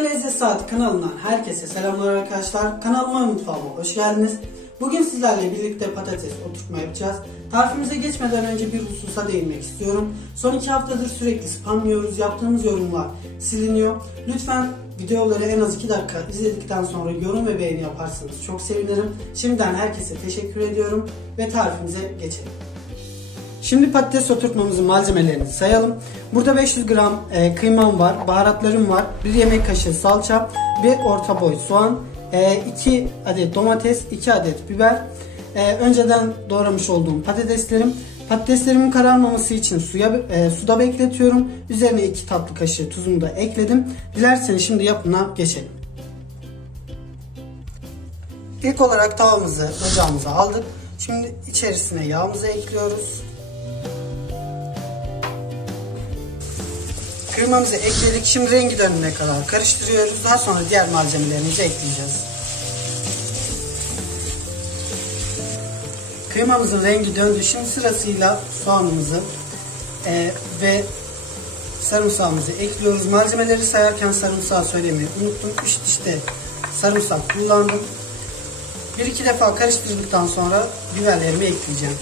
Ege Lezzet Saati kanalından herkese selamlar arkadaşlar. Kanalıma ve mutfağıma hoş geldiniz. Bugün sizlerle birlikte patates oturtma yapacağız. Tarifimize geçmeden önce bir hususa değinmek istiyorum. Son 2 haftadır sürekli spamlıyoruz. Yaptığımız yorumlar siliniyor. Lütfen videoları en az 2 dakika izledikten sonra yorum ve beğeni yaparsanız çok sevinirim. Şimdiden herkese teşekkür ediyorum ve tarifimize geçelim. Şimdi patates oturtmamızın malzemelerini sayalım. Burada 500 gram kıymam var, baharatlarım var, 1 yemek kaşığı salça, 1 orta boy soğan, 2 adet domates, 2 adet biber, önceden doğramış olduğum patateslerim. Patateslerimin kararmaması için suda bekletiyorum. Üzerine 2 tatlı kaşığı tuzumu da ekledim. Dilerseniz şimdi yapımına geçelim. İlk olarak tavamızı ocağımıza aldık. Şimdi içerisine yağımızı ekliyoruz. Kıymamızı ekledik. Şimdi rengi dönene kadar karıştırıyoruz. Daha sonra diğer malzemelerimizi ekleyeceğiz. Kıymamızın rengi döndü. Şimdi sırasıyla soğanımızı ve sarımsağımızı ekliyoruz. Malzemeleri sayarken sarımsağı söylemeyi unuttum. 3 diş de sarımsak kullandım. 1-2 defa karıştırdıktan sonra biberlerimi ekleyeceğim.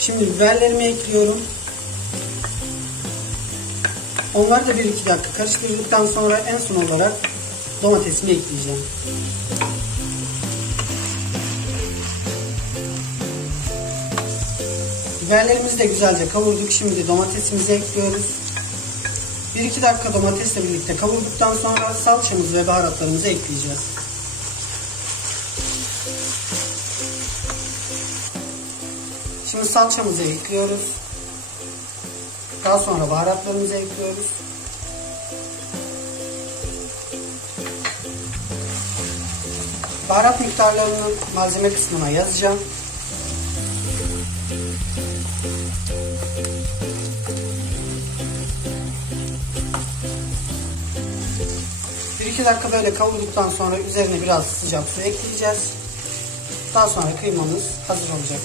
Şimdi biberlerimi ekliyorum. Onları da 1-2 dakika karıştırdıktan sonra en son olarak domatesimi ekleyeceğim. Biberlerimizi de güzelce kavurduk. Şimdi domatesimizi ekliyoruz. 1-2 dakika domatesle birlikte kavurduktan sonra salçamızı ve baharatlarımızı ekleyeceğiz. Şimdi salçamızı ekliyoruz. Daha sonra baharatlarımızı ekliyoruz. Baharat miktarlarını malzeme kısmına yazacağım. Bir iki dakika böyle kavurduktan sonra üzerine biraz sıcak su ekleyeceğiz. Daha sonra kıymamız hazır olacak.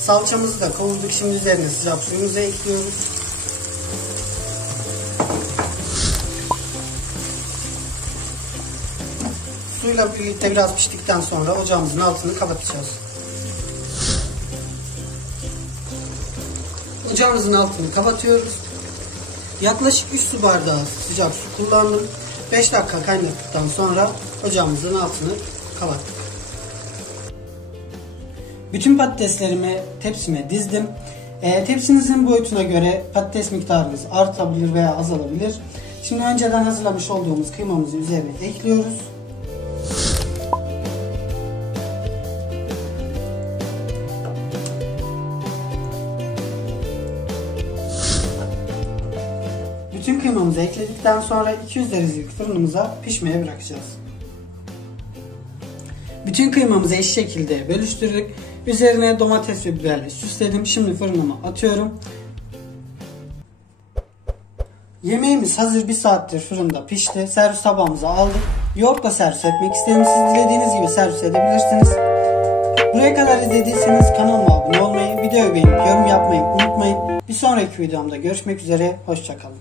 Salçamızı da kavurduk. Şimdi üzerine sıcak suyumuzu ekliyoruz. Suyla birlikte biraz piştikten sonra ocağımızın altını kapatacağız. Ocağımızın altını kapatıyoruz. Yaklaşık 3 su bardağı sıcak su kullandım. 5 dakika kaynattıktan sonra ocağımızın altını kapattık. Bütün patateslerimi tepsime dizdim. Tepsinizin boyutuna göre patates miktarınız artabilir veya azalabilir. Şimdi önceden hazırlamış olduğumuz kıymamızı üzerine ekliyoruz. Bütün kıymamızı ekledikten sonra 200 derecelik fırınımıza pişmeye bırakacağız. Bütün kıymamızı eşit şekilde bölüştürdük. Üzerine domates ve biberle süsledim. Şimdi fırınıma atıyorum. Yemeğimiz hazır, 1 saattir fırında pişti. Servis tabağımıza aldık. Yoğurtla servis etmek istedim. Siz dilediğiniz gibi servis edebilirsiniz. Buraya kadar izlediyseniz kanalıma abone olmayı, videoyu beğenip yorum yapmayı unutmayın. Bir sonraki videomda görüşmek üzere. Hoşça kalın.